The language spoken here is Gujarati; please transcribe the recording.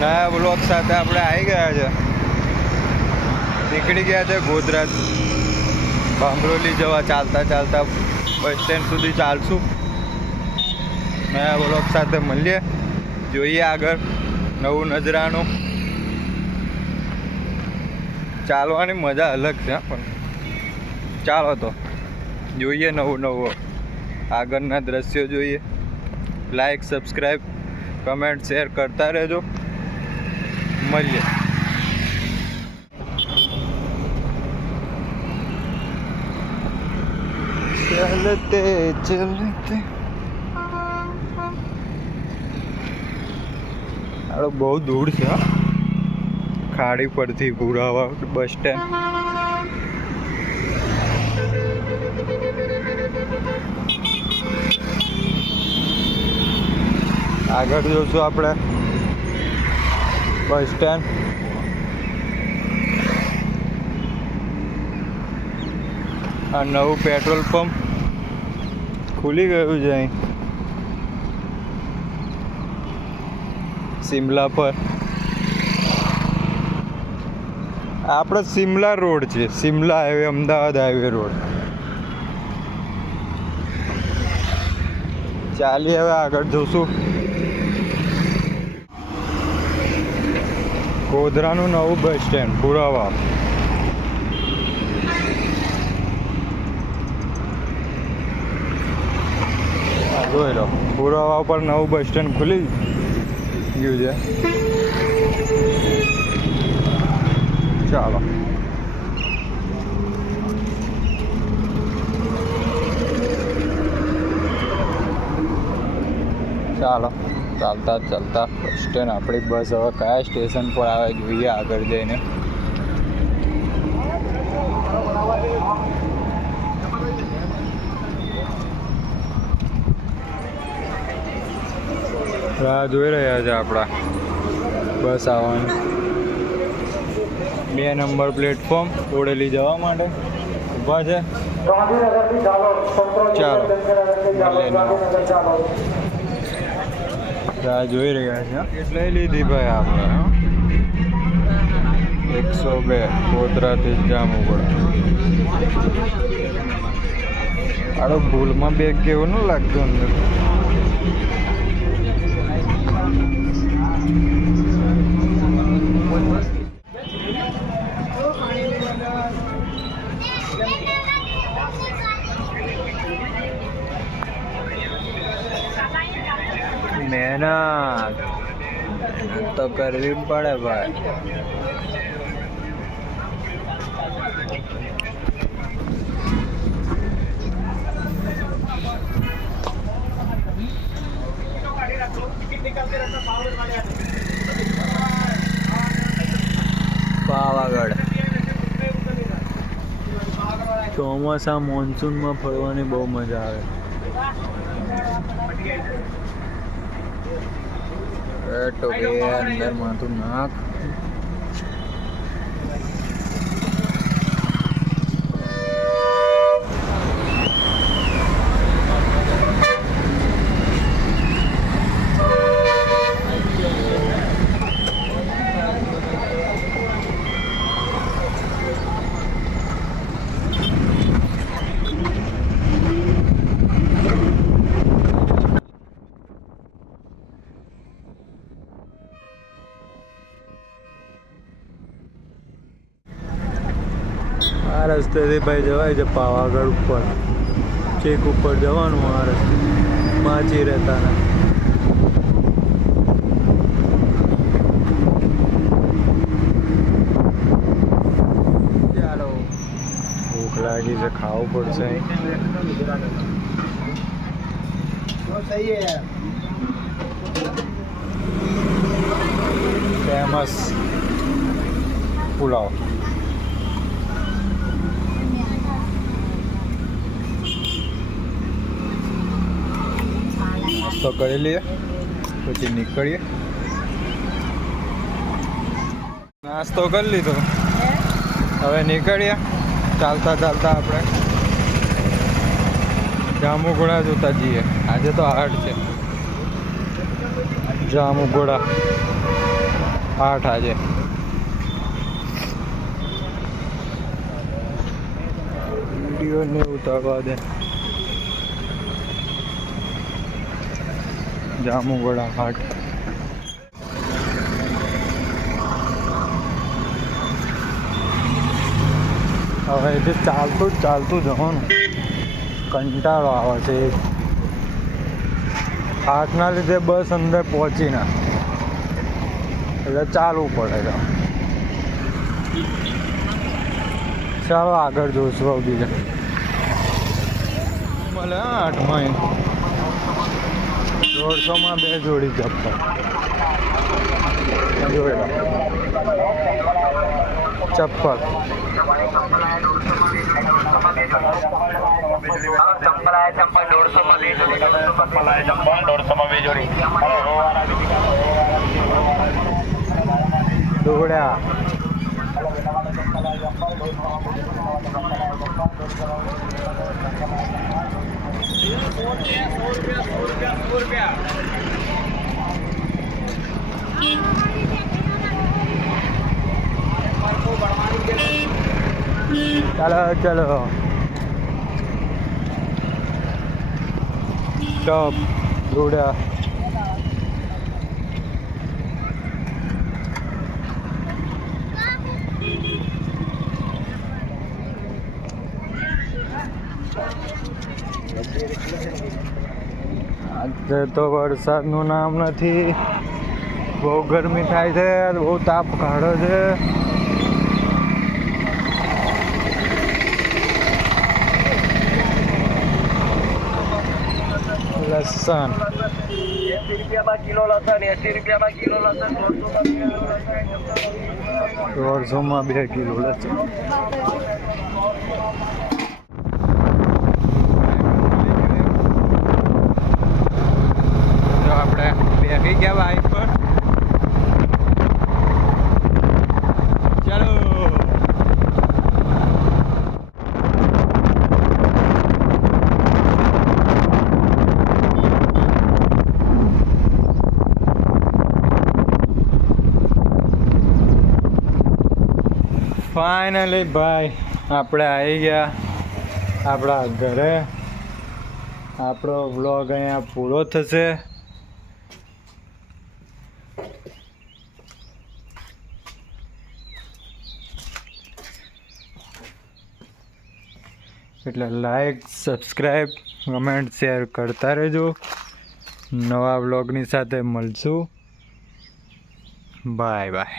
નયા બ્લોગ સાથે આપણે આવી ગયા છે. નીકળી ગયા છે ગોધરા બામરોલી જવા. ચાલતા ચાલતા બસ સ્ટેન્ડ સુધી ચાલશું. નયા બ્લોગ સાથે મળીએ. જોઈએ આગળ નવું નજરાનું. ચાલવાની મજા અલગ છે પણ ચાલો તો જોઈએ નવું નવું આગળના દ્રશ્યો જોઈએ. લાઈક, સબસ્ક્રાઈબ, કમેન્ટ, શેર કરતા રહેજો. મળીએ. ચલતે ચલતે આડો બહુ દૂર છે. ખાડી પરથી પુરાવા બસ સ્ટેન્ડ. આગળ જોશું આપણે બસ સ્ટેન્ડ. આ નવું પેટ્રોલ પંપ ખુલી ગયું છે અહીં સિમલા પર. આપણે સિમલા રોડ છે, Simla highway, Ahmedabad highway road. ચાલીએ હવે આગળ જોશું. ગોધરાનું નવું બસ સ્ટેન્ડ પુરાવા. જોઈ લો, પુરાવા પર નવું બસ સ્ટેન્ડ ખુલી ગયું છે. ચાલો ચાલો ચાલતા ચાલતા બસ સ્ટેન્ડ. આપણી બસ હવે કયા સ્ટેશન પર આવે જોઈએ આગળ જઈને. રાહ જોઈ રહ્યા છે આપણા બસ આવવાની. 2 નંબર પ્લેટફોર્મ બોડેલી જવા માટે ઊભા છે. ચાલો રાહ જોઈ રહ્યા છે. કેટલી લીધી ભાઈ આપણે? 102 ગોધરાથી જામુગોડા. આડો ભૂલમાં બેગ કેવું ન લાગતું અંદર. મહેનત તો કરવી પડે ભાઈ. પાવાગઢ ચોમાસા મોન્સૂનમાં ફરવાની બહુ મજા આવે. અંદર માથું નાખ. આ રસ્તેથી ભાઈ જવાય છે પાવાગઢ ઉપર. ચેક ઉપર જવાનું આ રસ્તે. માચી રહેતા ને ચાલો. ભૂખ લાગી છે, ખાવું પડશે. ફેમસ પુલાવ. નાસ્તો કરી લઈએ પછી નીકળીએ. નાસ્તો કરી લીધો, હવે નીકળીએ. ચાલતા ચાલતા આપણે જામુગોડા જોતા જઈએ. આજે તો હાટ છે જામુગોડા. 8 આજે વિડીયો ને ઉતારવા દે. જામુગોડા હાટ. હવે એ ચાલતું જવાનું કંટાળો આવે છે. હાથના લીધે બસ અંદર પહોંચી ના એટલે ચાલવું પડે છે. ચાલો આગળ જોઈશું બીજા મળે. 8માં 150માં 2 જોડી ચપ્પલ જોયેલા. ચપ્પલ દોડ્યા. चलो चलो टॉप घोड़ा આજે તો વરસાદનું નામ નથી. બહુ ગરમી થાય છે, બહુ તાપ કાઢે છે. લસણ 80 રૂપિયામાં કિલો લસણ, 80 રૂપિયામાં કિલો લસણ, 150માં 2 કિલો લસણ. તો આપણે બેસી ગયા બાઈક પર. ચાલો ફાઇનલી ભાઈ આપણે આવી ગયા આપણા ઘરે. આપણો વ્લોગ અહીંયા પૂરો થશે. એટલે લાઈક, સબસ્ક્રાઈબ, કમેન્ટ, શેર કરતા રહેજો. નવા વ્લોગની સાથે મળશું. Bye bye.